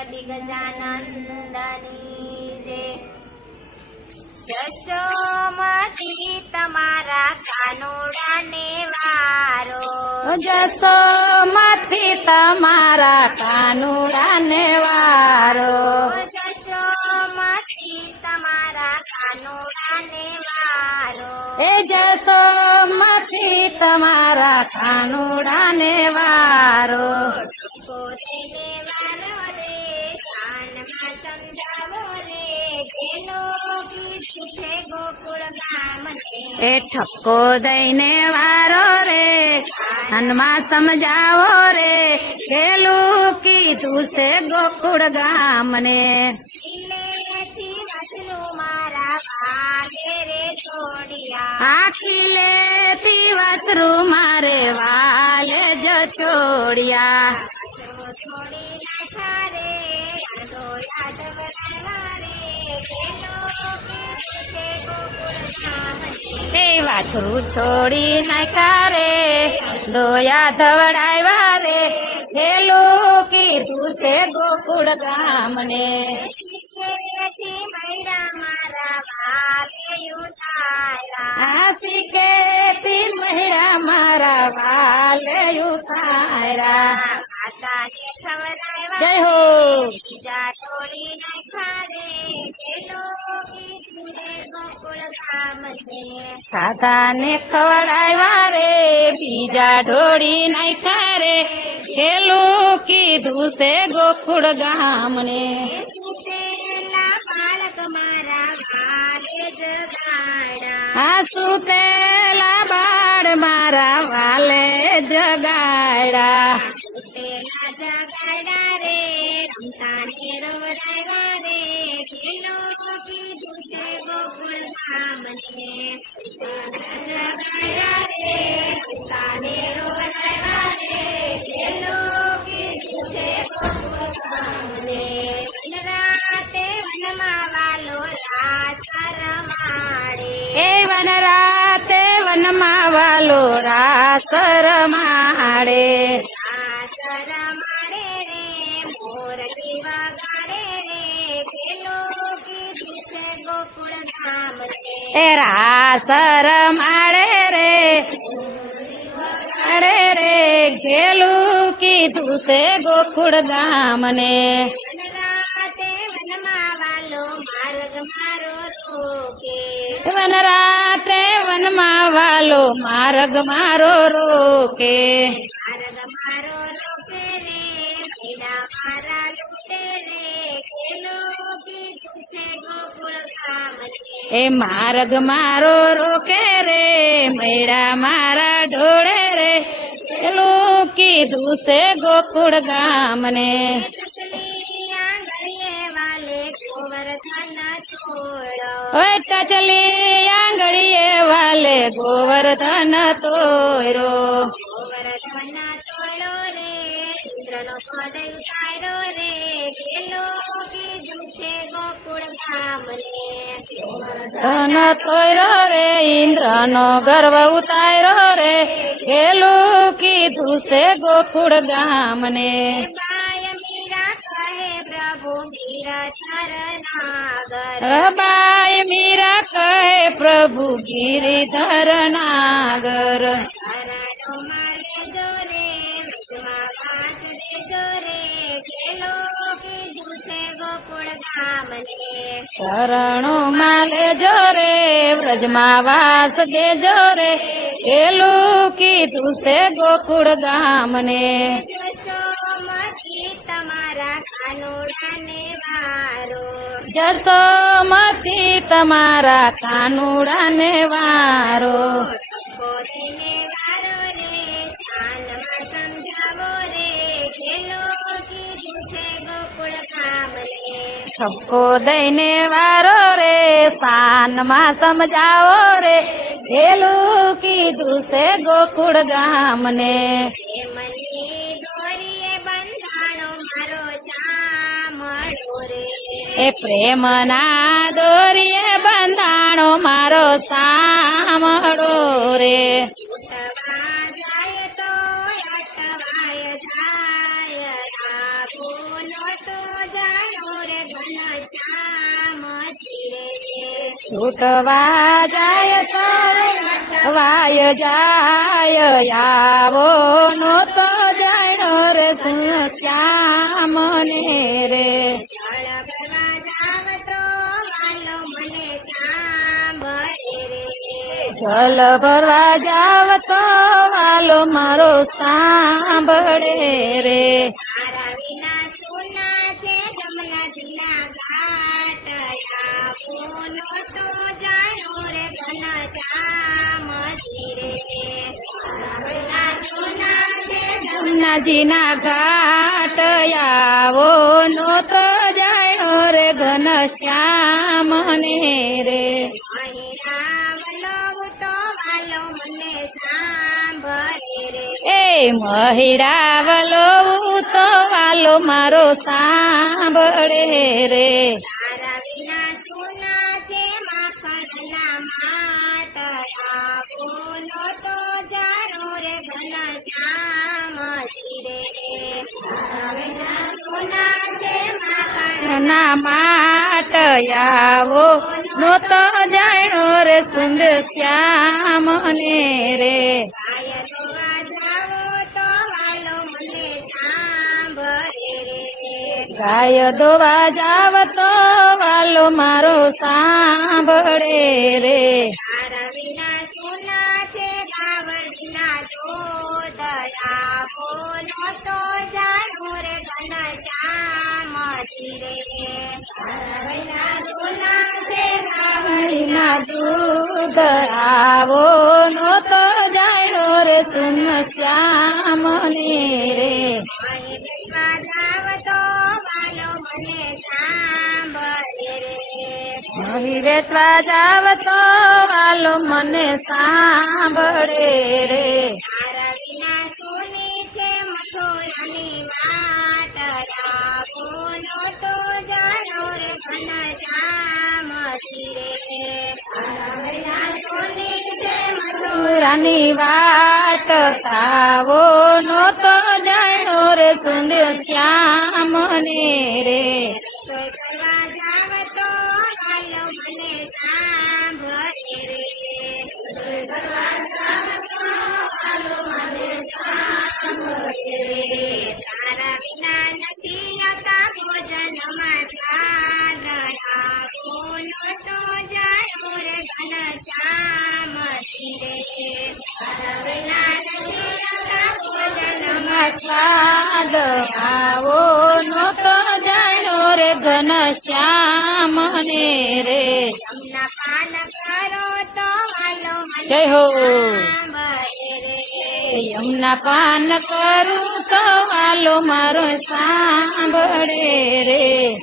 ગણપતિ ગજાનંદની જય જશોમતી તમારા કાનુડાને વારો જશોમતી તમારા કાનુડાને વારો જશોમતી તમારા કાનુડાને વારો એ જશોમતી તમારા કાનુડાને વારો એ ઠપકો દઈને વારો રે કાનમાં સમજાવો રે પેલું કીધું છે ગોકુળ ગામને આખીલેથી વાસરું મારે વાલે જ છોડ્યા એ વાછરું છોડી નાખ્યા રે દોયા ધવડાવ્યા રે પેલું કીધું છે ગોકુળ ગામને શીખેતી મહિરા મારા વાલે ઉતારા જય હો સાધાને ખવડાવ્યા રે બીજા ઢોળી નાખ્યા રે પેલું કીધું છે ગોકુળ ગામને આ સુતેલા બાળ મારા વાલે જગાડ્યા એ વનરાતે વનમાં વાલો રાસ રમાડે એ રાસ રમાડે રે અરે રે ઘેલું કીધું છે ગોકુળ ગામને વનરાત્રે વનમાં વાલો માર્ગ મારો રોકે એ માર્ગ મારો રોકે રે મેળા મારા ઢોળે રે પેલું કીધું છે ગોકુળ ગામને ઓય ટચલી આંગળીએ વાલે ગોવર્ધન તોયરો ધન તોયરો રે ઇન્દ્રનો ગર્વ ઉતાર્યો રે પેલું કીધું છે ગોકુળ ગામને બાય મીરા કહે પ્રભુ ગિરિધર નાગર શરણો માલે જોરે વ્રજમાં વાસ દેજો રે પેલું કીધું છે ગોકુળ ગામને જશોમતી તમારા કાનુડાને વારો ઠપકો દઈને વારો રે સાનમાં સમજાવો રે પેલું કીધું છે ગોકુળ ગામને એ પ્રેમના દોરીએ બંધાણો મારો સામળો રે છૂટવા જાય તો વાય જાય આવો નો તો જાણો રે શ્યામને રે જળ ભરવા જાવ તો વાલો મને સાંભળે રે જમનાજીના ઘાટ આવો નો તો જાણો રે ઘનશ્યામને રે એ મહિરાવલો તો વાલો મારો સાંભળે રે ના માટ આવો નો તો જાણો રે સુંદર શ્યામને રે ગાય દોવા જાવ તો વાલો મારો સાંભળે રે ના દૂધ આવો નો તો જાણો રે સુન શ્યામને રે મહી વેચવા જાવ તો વાલો મને સાંભળે રે રાની વાટ તાવો નો તો જાણો રે સુંદર શ્યામને રે સ્વાદ આવો નો તો જાણો રે ઘનશ્યામને રે જય હો યમુના પાન કરું તો વાલો મારો સાંભળે રે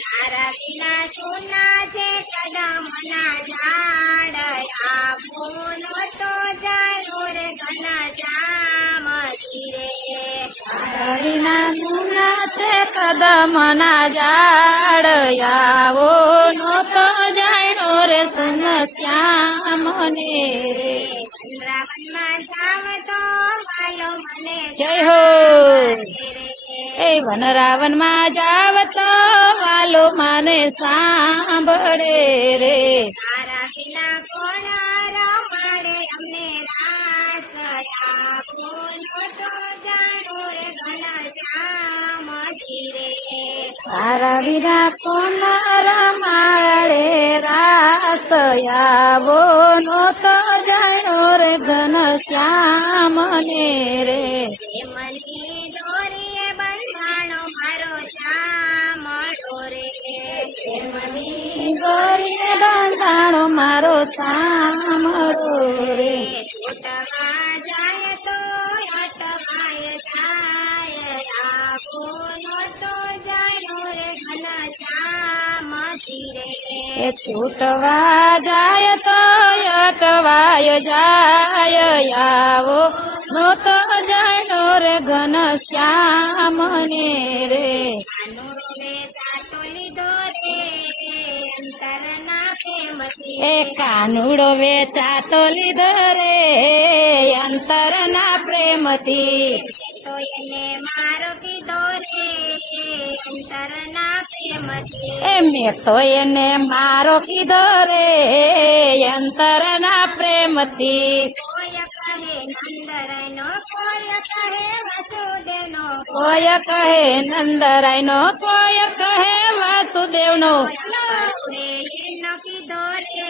વિના મુના તે કદમના ઝાડ આવો નો તો જાણો રે સુન શ્યામને રે જય હો એ વનરાવન માં જાવ તો વાલો મને સાંભળે રે તારા વિના કોનાર માળે રાત આવો નો તો જાણો રે ઘનશ્યામને રે ગોરીએ બંધાણો મારો સાંભળો રે એ છૂટવા જાય તો અટવાય જાય આવો નો તો જાણો રે ઘનશ્યામને રે એ કાનુડો વેચાતો લીધો રે અંતરના પ્રેમથી તો એને મારો કીધો રે અંતરના પ્રેમથી એ મેં તો એને મારો કીધો રે અંતરના પ્રેમથી કોઈ કહે નંદરાયનો કોઈ કહે વસુદેવનો કોઈ કહે નંદરાયનો કોઈ કહે વાસુદેવનો રે એનો કીધો રે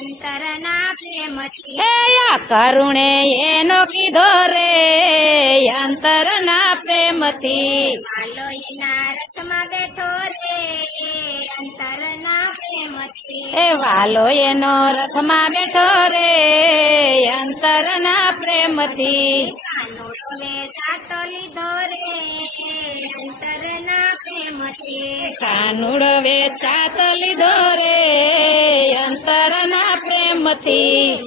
અંતરના પ્રેમથી એ આ કરુણે એનો કીધો રે અંતરના પ્રેમથી હાલો એના રથમાં બેઠો રે અંતરના પ્રેમથી એ વાલો એનો રથમાં બેઠો રે અંતરના પ્રેમથી કાનુડો વેચાતો લીધો રે અંતરના પ્રેમથી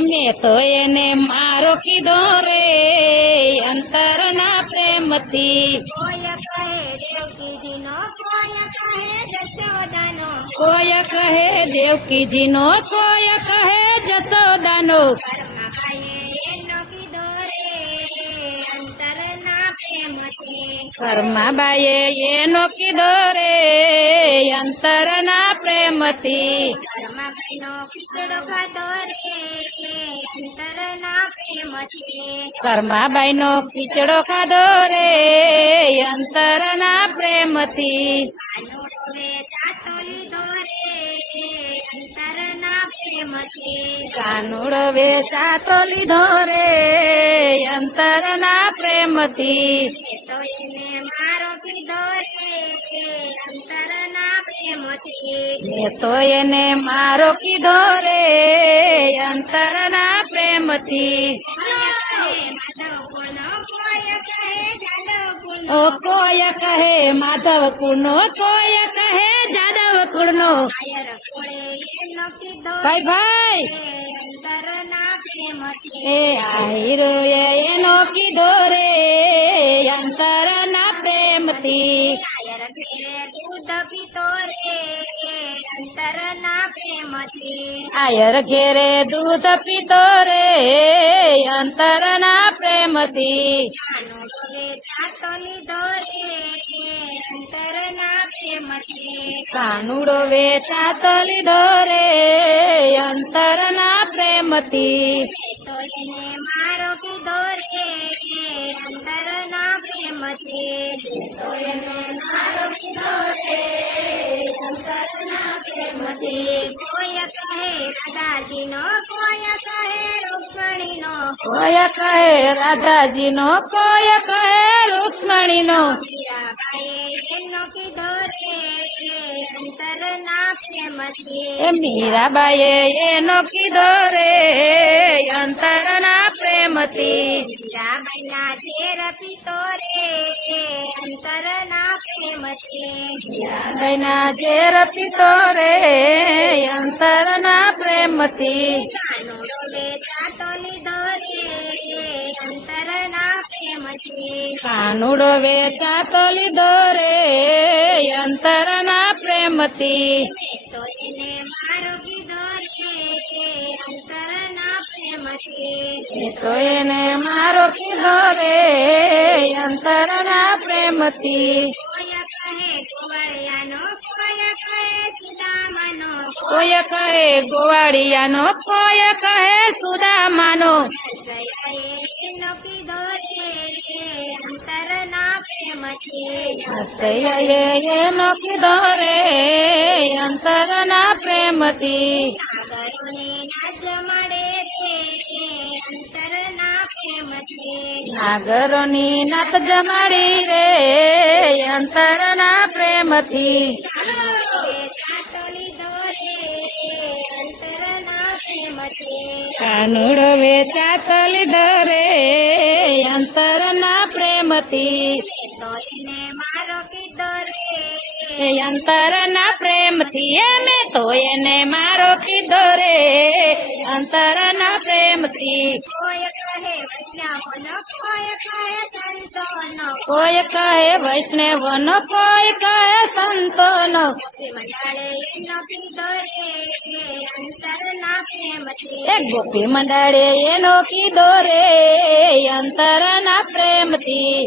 મેં તો એને મારો કીધો રે અંતરના પ્રેમથી કોઈ કહે દેવકીજીનો કોઈ કહે જશોદાનો કોઈ કહે જસોદાનો કર્માબાઈએ એનો કીધો રે અંતરના પ્રેમથી કર્માબાઈનો ખીચડો ખાધો રે અંતરના પ્રેમથી કાનુડો વેચાતો લીધો રે અંતરના પ્રેમથી મેં તો એને મારો કીધો રે અંતરના પ્રેમથી ઓ કોઈ કહે માધવ કુળનો કોઈ કહે જાદવ કુળનો ભાઈ ભાઈ એ આહીરો એનો કીધો રે અંતરના પ્રેમથી આયર ઘેરે દૂધ પીતો રે અંતરના પ્રેમથી કાનુડો વેચાતો લીધો રે અંતરના પ્રેમથી મારો કીધો રે અંતરના પ્રેમથી કોઈ કહે રાધાજીનો કોઈ કહે રૂક્ષ્મણીનો કોઈ કહે રાધાજીનો કોઈ કહે રૂક્ષ્મણીનો એનો કીધો રે અંતરના પ્રેમથી એ મીરાબાઈએ એનો કીધો રે અંતરના પ્રેમથી મીરાબાઈના ઝેર પીતો રે અંતરના પ્રેમથી ભાઈના ઝેર પીતો રે અંતરના પ્રેમથી કાનુડો વેચાતો લીધો રે અંતરના પ્રેમથી કાનુડો વેચાતો લીધો રે અંતરના પ્રેમથી તો એને મારો કીધો રે અંતરના પ્રેમથી એ તો એને મારો કીધો રે અંતરના પ્રેમથી કોઈ કહે ગોવાળિયાનો કોઈ કહે સુદામાનો કોઈ કહે સુદામાનો એનો કીધો રે અંતરના પ્રેમથી એનો કીધો રે અંતરના પ્રેમથી નાગરોની નાચ જમાડે રે અંતરના પ્રેમથી નાગરોની નત જમાડી રે અંતરના પ્રેમથી કાનુડો વેચાતો લીધો રે અંતરના પ્રેમથી તો એને મારો કીધો રે એ અંતરના પ્રેમથી એ મેં તો એને મારો કીધો રે અંતરના પ્રેમથી કોઈ કહે વૈષ્ણવનો કોઈ કહે વૈષ્ણવનો કોઈ કહે સંતોનો મંડળે એનો કીધો રે અંતરના પ્રેમથી એ ગોપી મંડળે એનો કીધો રે અંતરના પ્રેમથી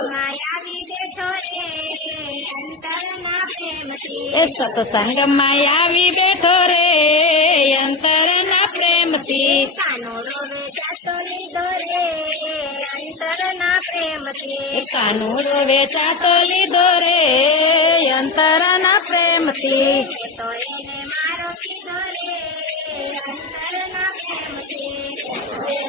માયાવી બેઠો રે અંતરના પ્રેમથી એ સત્સંગમાં આવી બેઠો રે અંતરના પ્રેમથી કાનો રોવે જાતો લીધો રે અંતરના પ્રેમથી એ કાનું રોવે ચાતો લીધો રે અંતરના પ્રેમથી તો એને મારો કીધો રે અંતરના પ્રેમથી